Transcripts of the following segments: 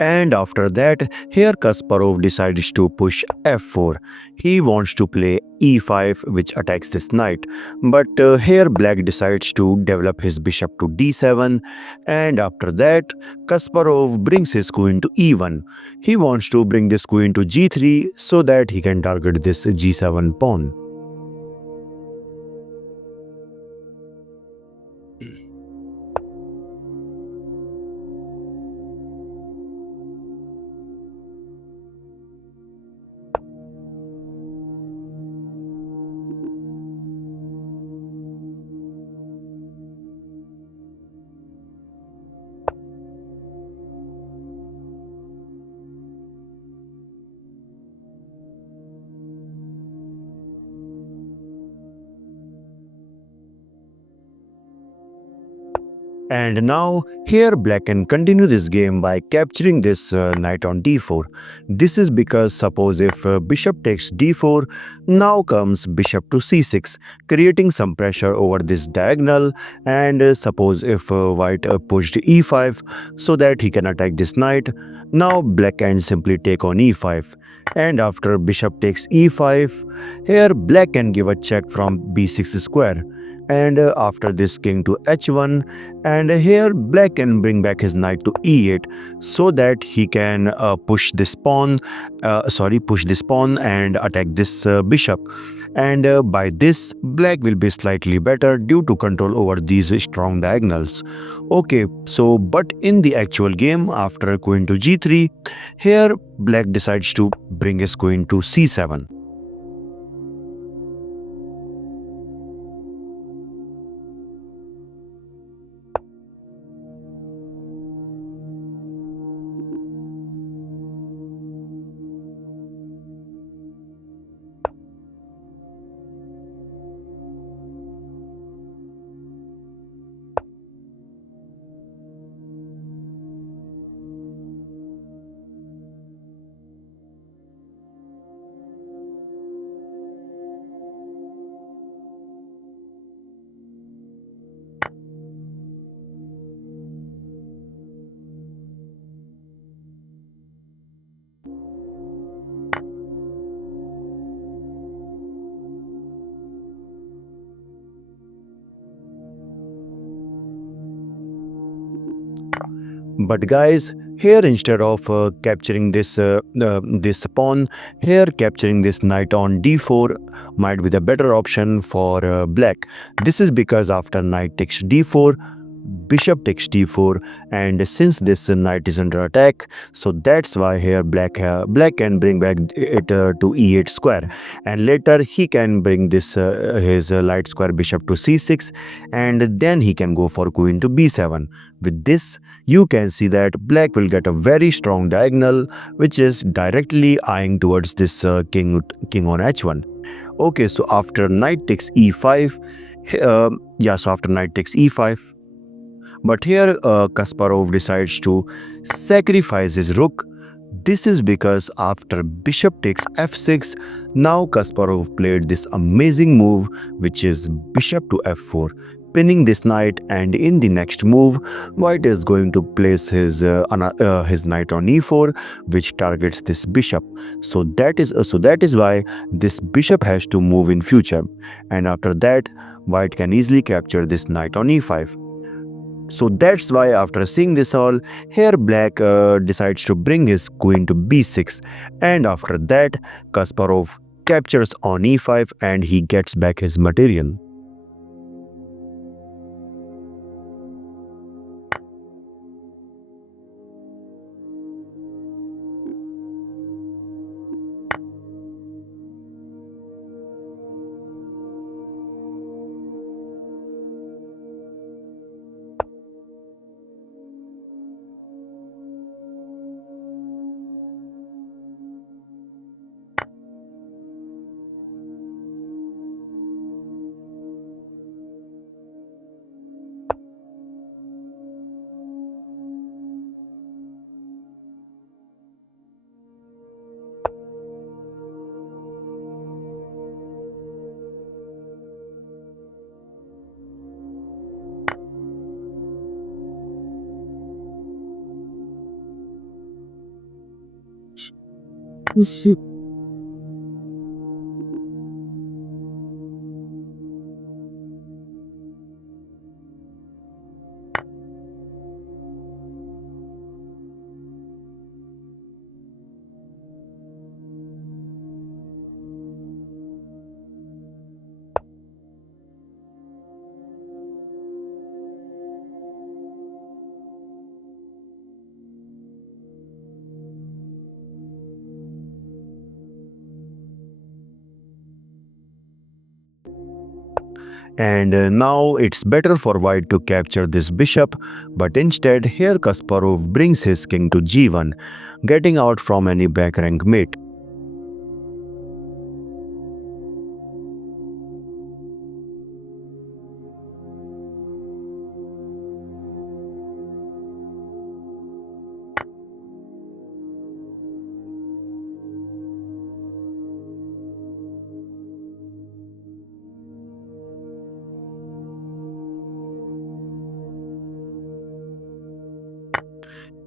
And after that, here Kasparov decides to push f4. He wants to play e5, which attacks this knight. But here black decides to develop his bishop to d7. And after that, Kasparov brings his queen to e1. He wants to bring this queen to g3 so that he can target this g7 pawn. And now, here black can continue this game by capturing this knight on d4. This is because suppose if bishop takes d4, now comes bishop to c6, creating some pressure over this diagonal. And suppose if white pushed e5 so that he can attack this knight, now black can simply take on e5. And after bishop takes e5, here black can give a check from b6 square. And after this king to h1, and here black can bring back his knight to e8 so that he can push this pawn and attack this bishop. And by this, black will be slightly better due to control over these strong diagonals. Okay, so but in the actual game, after queen to g3, here black decides to bring his queen to c7. But guys, here instead of capturing this pawn, here capturing this knight on d4 might be the better option for black. This is because after knight takes d4, bishop takes d4, and since this knight is under attack, so that's why here black can bring back it to e8 square, and later he can bring this his light square bishop to c6, and then he can go for queen to b7. With this, you can see that black will get a very strong diagonal, which is directly eyeing towards this king on h1. Okay, so after knight takes e5, so after knight takes e5, but here Kasparov decides to sacrifice his rook. This is because after bishop takes f6, now Kasparov played this amazing move, which is bishop to f4, pinning this knight, and in the next move, white is going to place his knight on e4, which targets this bishop. So that is why this bishop has to move in future, and after that, white can easily capture this knight on e5. So that's why after seeing this all, here black decides to bring his queen to b6, and after that Kasparov captures on e5 and he gets back his material. And now it's better for white to capture this bishop, but instead here Kasparov brings his king to g1, getting out from any back rank mate.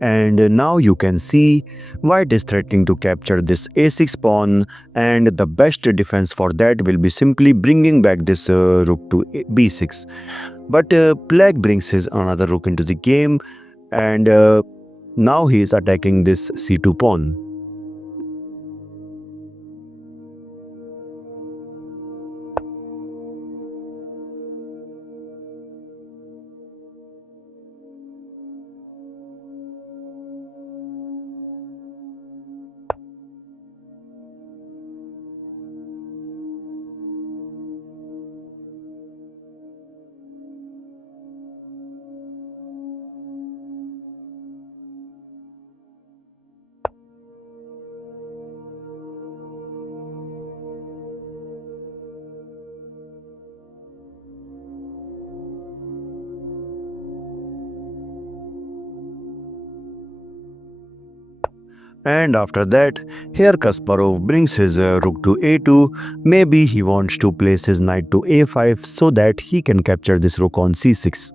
And now you can see white is threatening to capture this a6 pawn, and the best defense for that will be simply bringing back this rook to b6. But black brings his another rook into the game, and now he is attacking this c2 pawn. And after that, here Kasparov brings his rook to a2. Maybe he wants to place his knight to a5 so that he can capture this rook on c6.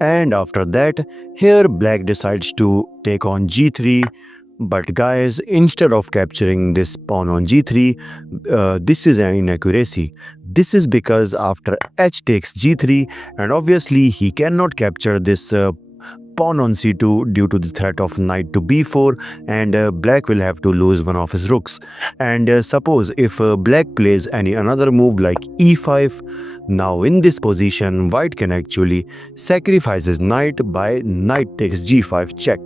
And after that, here black decides to take on g3, But guys, instead of capturing this pawn on g3, this is an inaccuracy. This is because after h takes g3, and obviously he cannot capture this pawn on c2 due to the threat of knight to b4, and black will have to lose one of his rooks. And suppose if black plays any another move like e5, now in this position white can actually sacrifice his knight by knight takes g5 check.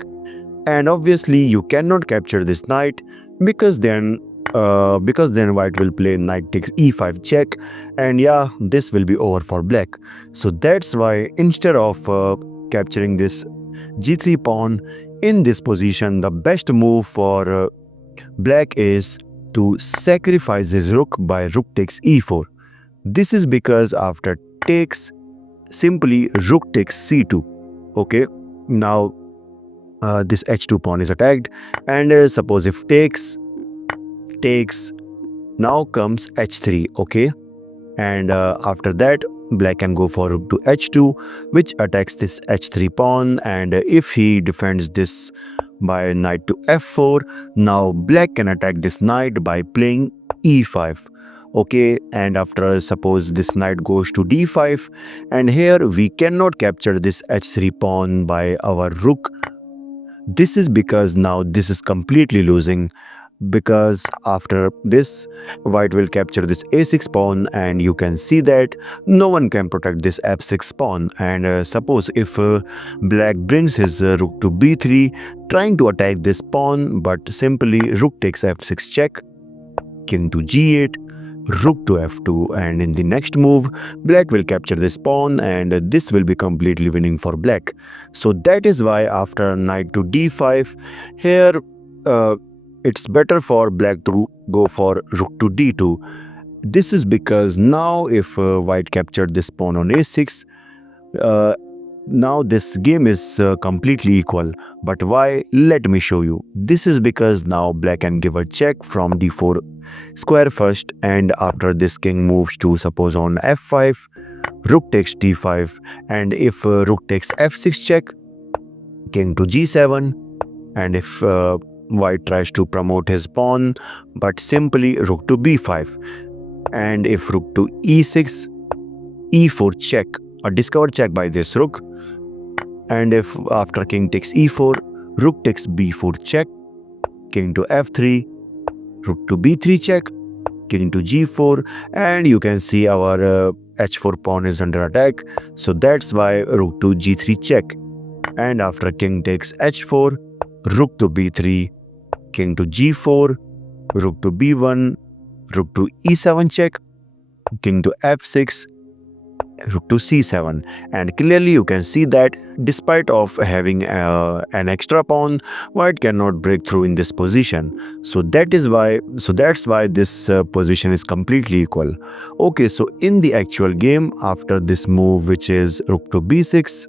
And obviously you cannot capture this knight because then white will play knight takes e5 check, and yeah, this will be over for black. So that's why instead of capturing this g3 pawn in this position, the best move for black is to sacrifice his rook by rook takes e4. This is because after takes, simply rook takes c2. Okay, now this h2 pawn is attacked, and suppose if takes, now comes h3. Okay, and after that black can go for rook to h2, which attacks this h3 pawn, and if he defends this by knight to f4, now black can attack this knight by playing e5. Okay, and after suppose this knight goes to d5, and here we cannot capture this h3 pawn by our rook. This is because now this is completely losing, because after this white will capture this a6 pawn, and you can see that no one can protect this f6 pawn. And suppose if black brings his rook to b3 trying to attack this pawn, but simply rook takes f6 check, king to g8, rook to f2, and in the next move black will capture this pawn, and this will be completely winning for black. So that is why after knight to d5, here uh, it's better for black to go for rook to d2. This is because now if white captured this pawn on a6, uh, now this game is completely equal. But why? Let me show you. This is because now black can give a check from d4 square first, and after this king moves to suppose on f5, rook takes d5, and if rook takes f6 check, king to g7, and if white tries to promote his pawn, but simply rook to b5, and if rook to e6, e4 check, a discovered check by this rook, and if after king takes e4, rook takes b4 check, king to f3, rook to b3 check, king to g4, and you can see our h4 pawn is under attack, so that's why rook to g3 check. And after king takes h4, rook to b3, king to g4, rook to b1, rook to e7 check, king to f6, rook to c7. And clearly you can see that despite of having an extra pawn, white cannot break through in this position. So that's why this position is completely equal. Okay, so in the actual game, after this move, which is rook to b6,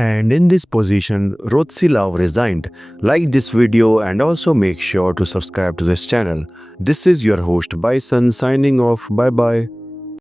And in this position, Rostislav resigned. Like this video and also make sure to subscribe to this channel. This is your host Bison signing off. Bye bye.